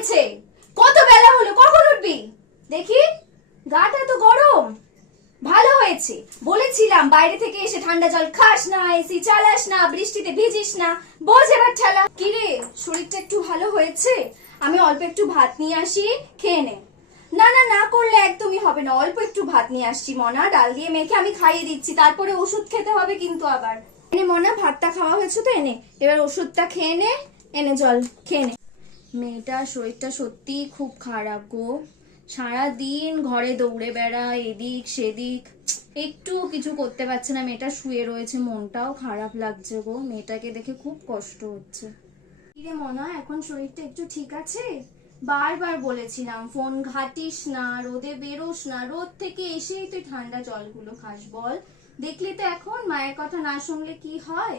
হয়েছে? কত বেলা হলো, কখন উঠবি? দেখি গাটা তো গরম। ভালো হয়েছে, বলেছিলাম বাইরে থেকে এসে ঠান্ডা জল খাস না, এসি চালাস না, বৃষ্টিতে ভিজিস না। বোঝ এবার ঠেলা। কি রে, শরীরটা একটু ভালো হয়েছে? আমি অল্প একটু ভাত নিয়ে আসি, খেয়ে নে। না না, না করলে একদমই হবে না। অল্প একটু ভাত নিয়ে আসছি মনা, ডাল দিয়ে মেখে আমি খাইয়ে দিচ্ছি, তারপরে ওষুধ খেতে হবে কিন্তু আবার। এনে মনা, ভাতটা খাওয়া হয়েছে তো, এনে এবার ওষুধটা খেয়ে নে। এনে জল খেয়ে নে। মেয়েটার শরীরটা সত্যি খুব খারাপ গো। সারাদিন ঘরে দৌড়ে বেড়ায়, এদিক সেদিক, একটু কিছু করতে পারছে না। মেয়েটা শুয়ে রয়েছে, মনটাও খারাপ লাগছে গো। মেয়েটাকে দেখে খুব কষ্ট হচ্ছে। কিরে মনা, এখন শরীরটা একটু ঠিক আছে? বারবার বলেছিলাম ফোন ঘাটিস না, রোদে বেরোস না, রোদ থেকে এসেই তুই ঠান্ডা জলগুলো খাস। বল, দেখলি তো এখন মায়ের কথা না শুনলে কি হয়।